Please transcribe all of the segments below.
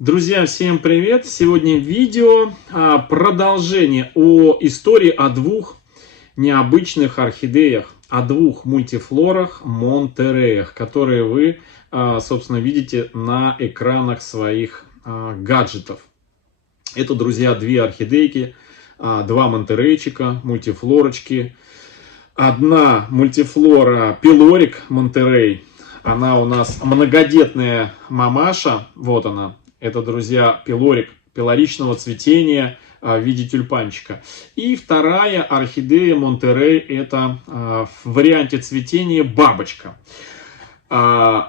Друзья, всем привет! Сегодня видео продолжение о истории о двух необычных орхидеях, о двух мультифлорах Монтереях, которые вы, собственно, видите на экранах своих гаджетов. Это, друзья, две орхидейки, два монтерейчика, мультифлорочки. Одна мультифлора Пилорик Монтерей, она у нас многодетная мамаша, вот она. Это, друзья, пилорик пилоричного цветения в виде тюльпанчика. И вторая орхидея Монтерей, это в варианте цветения бабочка. С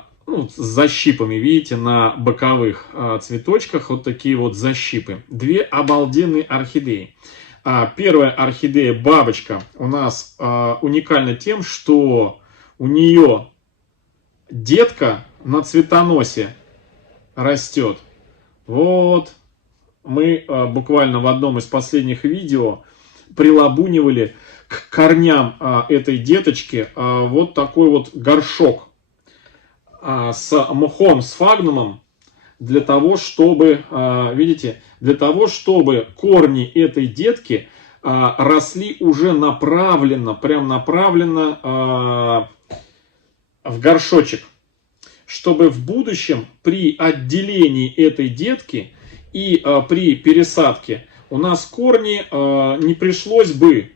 защипами, видите, на боковых цветочках вот такие вот защипы. Две обалденные орхидеи. Первая орхидея бабочка у нас уникальна тем, что у нее детка на цветоносе растет. Вот, мы буквально в одном из последних видео прилабунивали к корням этой деточки вот такой вот горшок с мхом, с фагнумом, для того, чтобы, видите, для того, чтобы корни этой детки росли уже направленно, прям направленно в горшочек. Чтобы в будущем при отделении этой детки и при пересадке у нас корни не пришлось бы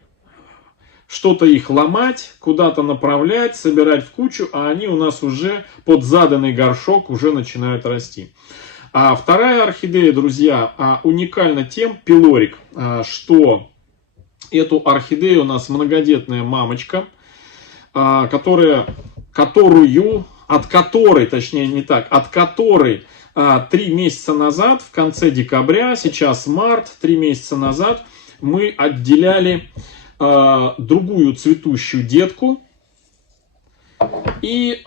что-то их ломать, куда-то направлять, собирать в кучу, а они у нас уже под заданный горшок уже начинают расти. А вторая орхидея, друзья, уникальна тем, пилорик, что эту орхидею у нас многодетная мамочка, от которой 3 месяца назад, в конце декабря, сейчас март, 3 месяца назад, мы отделяли другую цветущую детку и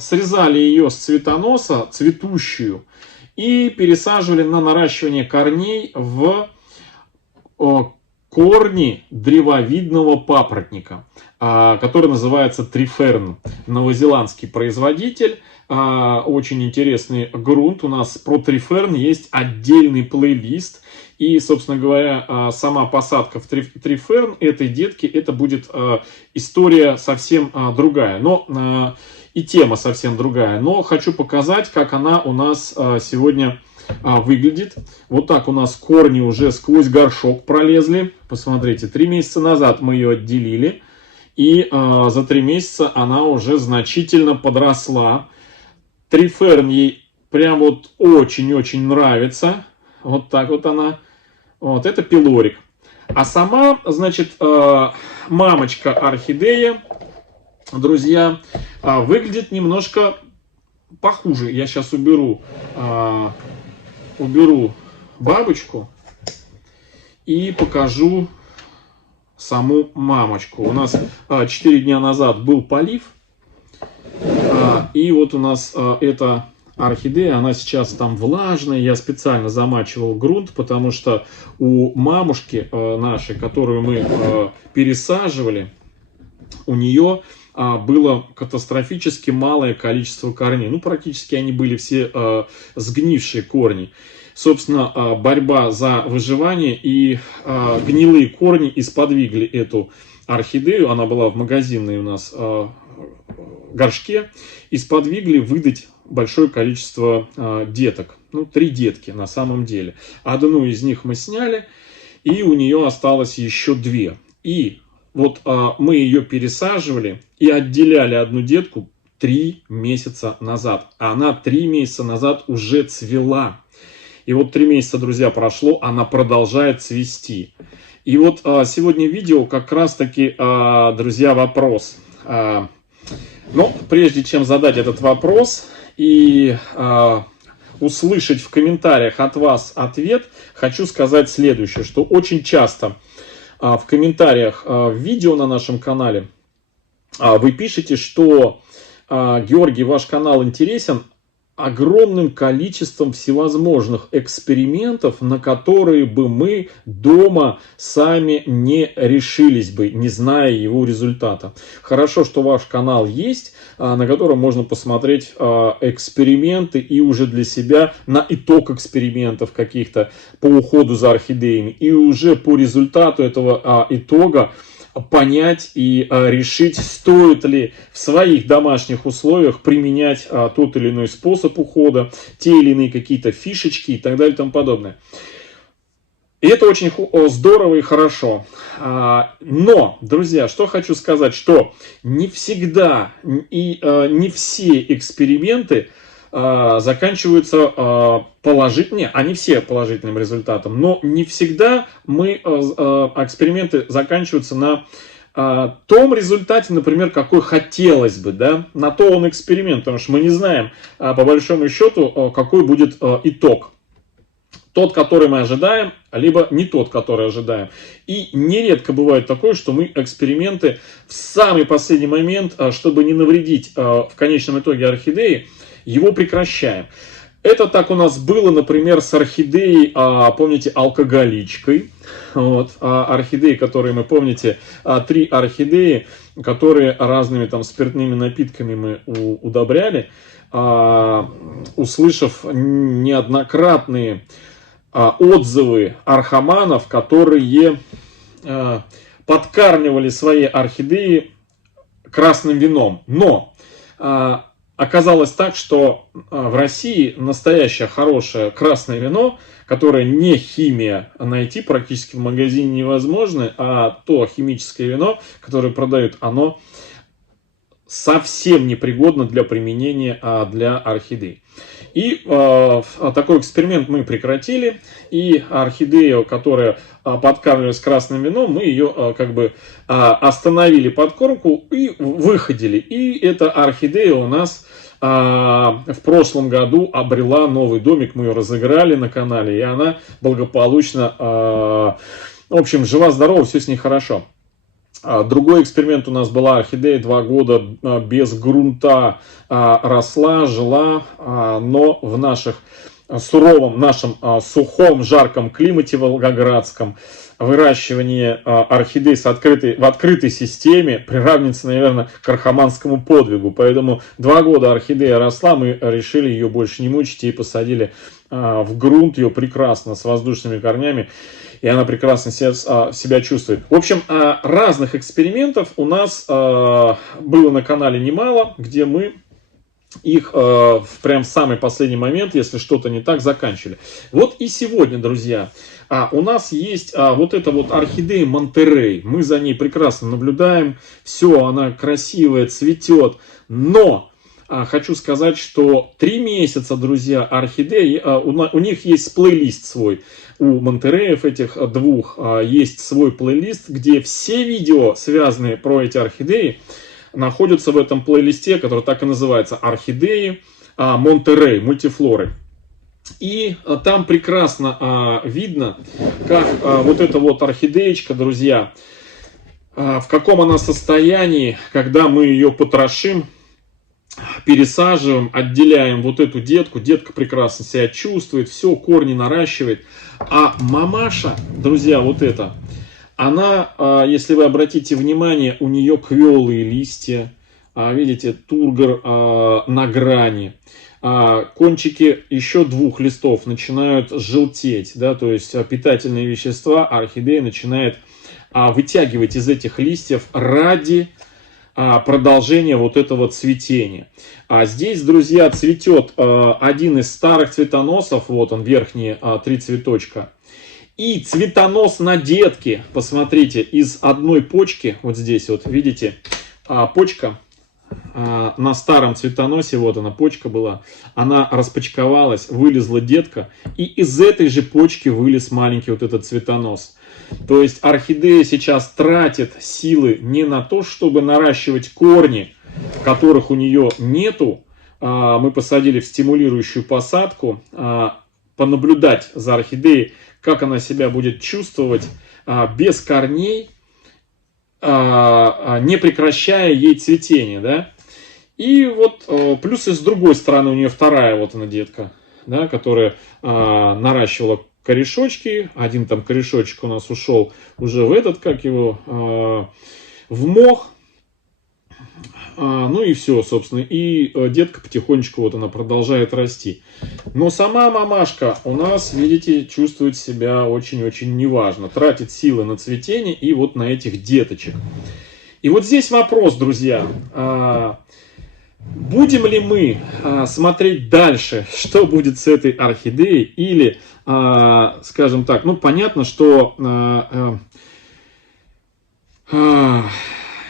срезали ее с цветоноса, цветущую, и пересаживали на наращивание корней в корни древовидного папоротника, который называется Триферн. Новозеландский производитель, очень интересный грунт. У нас про Триферн есть отдельный плейлист. И, собственно говоря, сама посадка в Триферн этой детки, это будет история совсем другая. Но и тема совсем другая. Но хочу показать, как она у нас сегодня выглядит. Вот так у нас корни уже сквозь горшок пролезли. Посмотрите, 3 месяца назад мы ее отделили. И за 3 месяца она уже значительно подросла. Триферн ей прям вот очень-очень нравится. Вот так вот она. Вот это пилорик. А сама, значит, мамочка орхидея, друзья, выглядит немножко похуже. Я сейчас уберу бабочку и покажу саму мамочку. У нас 4 дня назад был полив. И вот у нас эта орхидея, она сейчас там влажная. Я специально замачивал грунт, потому что у мамушки нашей, которую мы пересаживали, у нее было катастрофически малое количество корней. Ну, практически они были все сгнившие корни. Собственно, борьба за выживание и гнилые корни исподвигли эту орхидею. Она была в магазинной у нас горшке. Исподвигли выдать большое количество деток. Ну, 3 детки на самом деле. Одну из них мы сняли, и у нее осталось еще 2. И вот мы ее пересаживали и отделяли одну детку 3 месяца назад. А она 3 месяца назад уже цвела. И вот 3 месяца, друзья, прошло, она продолжает цвести. И вот сегодня видео как раз-таки, друзья, вопрос. Но прежде чем задать этот вопрос и услышать в комментариях от вас ответ, хочу сказать следующее, что очень часто в комментариях в видео на нашем канале вы пишете, что Георгий, ваш канал интересен, огромным количеством всевозможных экспериментов, на которые бы мы дома сами не решились бы, не зная его результата. Хорошо, что ваш канал есть, на котором можно посмотреть эксперименты и уже для себя на итог экспериментов каких-то по уходу за орхидеями. И уже по результату этого итога понять и решить, стоит ли в своих домашних условиях применять тот или иной способ ухода, те или иные какие-то фишечки и так далее и тому подобное. И это очень здорово и хорошо. Но, друзья, что хочу сказать, что не всегда и не все эксперименты заканчиваются положительным, они все положительным результатом, но не всегда эксперименты заканчиваются на том результате, например, какой хотелось бы, да, на то он эксперимент, потому что мы не знаем, по большому счету, какой будет итог. Тот, который мы ожидаем, либо не тот, который ожидаем. И нередко бывает такое, что мы эксперименты в самый последний момент, чтобы не навредить в конечном итоге орхидеи, его прекращаем. Это так у нас было, например, с орхидеей, помните, алкоголичкой. Вот, орхидеи, которые мы, помните, 3 орхидеи, которые разными там спиртными напитками мы удобряли, услышав неоднократные отзывы орхоманов, которые подкармливали свои орхидеи красным вином. Но оказалось так, что в России настоящее хорошее красное вино, которое не химия, найти практически в магазине невозможно, а то химическое вино, которое продают, оно совсем непригодно для применения для орхидей. И такой эксперимент мы прекратили, и орхидею, которая подкармливалась красным вином, мы ее как бы остановили подкормку и выходили. И эта орхидея у нас в прошлом году обрела новый домик, мы ее разыграли на канале, и она благополучно, в общем, жива-здорова, все с ней хорошо. Другой эксперимент у нас была орхидея, 2 года без грунта росла, жила, но в нашем сухом, жарком климате волгоградском выращивание орхидей в открытой системе приравнивается, наверное, к архаманскому подвигу. Поэтому 2 года орхидея росла, мы решили ее больше не мучить и посадили в грунт ее прекрасно, с воздушными корнями. И она прекрасно себя чувствует. В общем, разных экспериментов у нас было на канале немало, где мы их прям в самый последний момент, если что-то не так, заканчивали. Вот и сегодня, друзья, у нас есть вот эта вот орхидея Монтерей. Мы за ней прекрасно наблюдаем. Все, она красивая, цветет. Но хочу сказать, что 3 месяца, друзья, орхидеи, у них есть плейлист свой. У Монтереев этих 2 есть свой плейлист, где все видео, связанные про эти орхидеи, находятся в этом плейлисте, который так и называется «Орхидеи Монтерей, мультифлоры». И там прекрасно видно, как вот эта вот орхидеечка, друзья, в каком она состоянии, когда мы ее потрошим, пересаживаем, отделяем вот эту детку. Детка прекрасно себя чувствует, все, корни наращивает. А мамаша, друзья, вот эта, она, если вы обратите внимание, у нее квелые листья, видите, тургор на грани. Кончики еще 2 листов начинают желтеть, да, то есть питательные вещества орхидея начинает вытягивать из этих листьев ради продолжения вот этого цветения. А здесь, друзья, цветет один из старых цветоносов, вот он, верхние 3 цветочка. И цветонос на детке, посмотрите, из одной почки, вот здесь вот, видите, почка на старом цветоносе, вот она, почка была, она распочковалась, вылезла детка, и из этой же почки вылез маленький вот этот цветонос. То есть орхидея сейчас тратит силы не на то, чтобы наращивать корни, которых у нее нету. Мы посадили в стимулирующую посадку, понаблюдать за орхидеей, как она себя будет чувствовать без корней, не прекращая ей цветение, да? И вот плюс и с другой стороны у нее вторая вот она детка, да, которая наращивала корешочки. Один там корешочек у нас ушел уже в этот, как его, в мох. Ну и все, собственно. И детка потихонечку вот она продолжает расти. Но сама мамашка у нас, видите, чувствует себя очень-очень неважно. Тратит силы на цветение и вот на этих деточек. И вот здесь вопрос, друзья. Будем ли мы смотреть дальше, что будет с этой орхидеей? Или, скажем так, ну понятно, что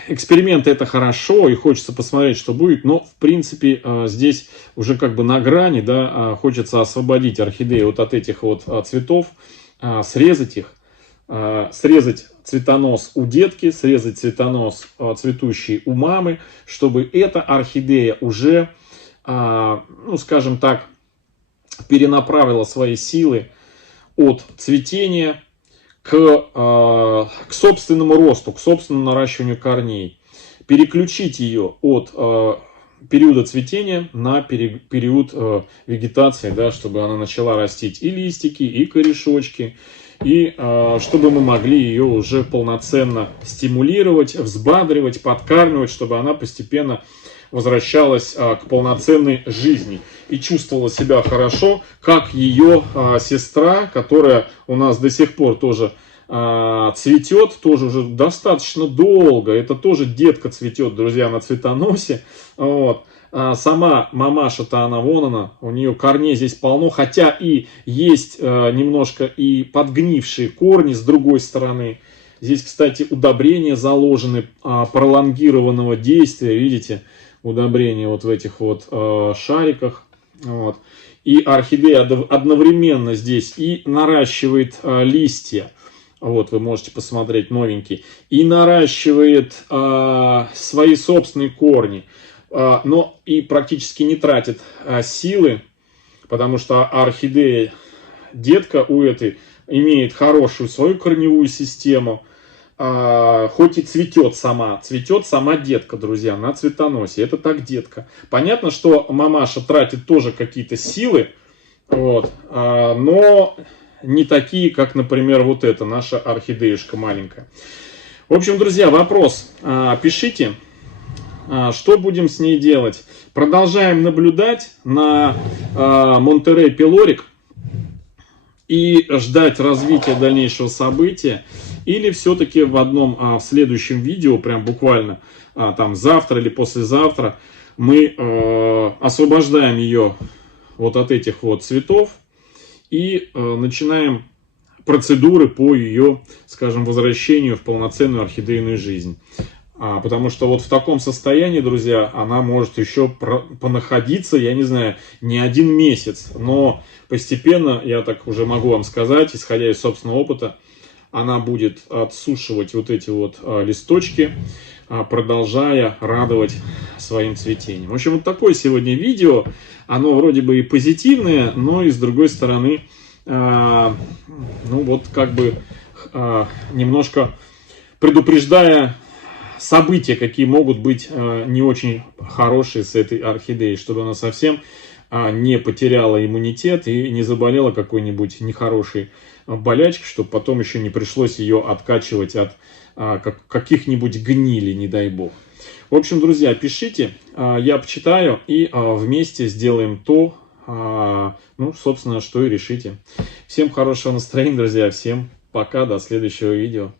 эксперименты это хорошо, и хочется посмотреть, что будет, но в принципе здесь уже как бы на грани, да, хочется освободить орхидею вот от этих вот цветов, срезать их, срезать цветонос у детки, срезать цветонос цветущий у мамы, чтобы эта орхидея уже, ну скажем так, перенаправила свои силы от цветения к собственному росту, к собственному наращиванию корней. Переключить ее от периода цветения на период вегетации, да, чтобы она начала растить и листики, и корешочки, и чтобы мы могли ее уже полноценно стимулировать, взбадривать, подкармливать, чтобы она постепенно возвращалась к полноценной жизни и чувствовала себя хорошо, как ее сестра, которая у нас до сих пор тоже цветет, тоже уже достаточно долго. Это тоже детка цветет, друзья, на цветоносе. Вот. Сама мамаша-то она, вон она, у нее корней здесь полно, хотя и есть немножко и подгнившие корни с другой стороны. Здесь, кстати, удобрения заложены пролонгированного действия, видите, удобрения вот в этих вот шариках. Вот. И орхидея одновременно здесь и наращивает листья. Вот, вы можете посмотреть новенькие. И наращивает свои собственные корни. Но и практически не тратит силы, потому что орхидея, детка у этой, имеет хорошую свою корневую систему, хоть и цветет сама детка, друзья, на цветоносе. Это так детка. Понятно, что мамаша тратит тоже какие-то силы, вот, но не такие, как, например, вот эта наша орхидеюшка маленькая. В общем, друзья, вопрос пишите. Что будем с ней делать? Продолжаем наблюдать на Монтерей пилорик и ждать развития дальнейшего события? Или все-таки в следующем видео, прям буквально там завтра или послезавтра, мы освобождаем ее вот от этих вот цветов и начинаем процедуры по ее, скажем, возвращению в полноценную орхидейную жизнь. Потому что вот в таком состоянии, друзья, она может еще понаходиться, я не знаю, не 1 месяц. Но постепенно, я так уже могу вам сказать, исходя из собственного опыта, она будет отсушивать вот эти вот листочки, продолжая радовать своим цветением. В общем, вот такое сегодня видео. Оно вроде бы и позитивное, но и с другой стороны, ну вот как бы немножко предупреждая события, какие могут быть не очень хорошие с этой орхидеей, чтобы она совсем не потеряла иммунитет и не заболела какой-нибудь нехорошей болячкой, чтобы потом еще не пришлось ее откачивать от каких-нибудь гнилей, не дай бог. В общем, друзья, пишите, я почитаю и вместе сделаем то, ну, собственно, что и решите. Всем хорошего настроения, друзья, всем пока, до следующего видео.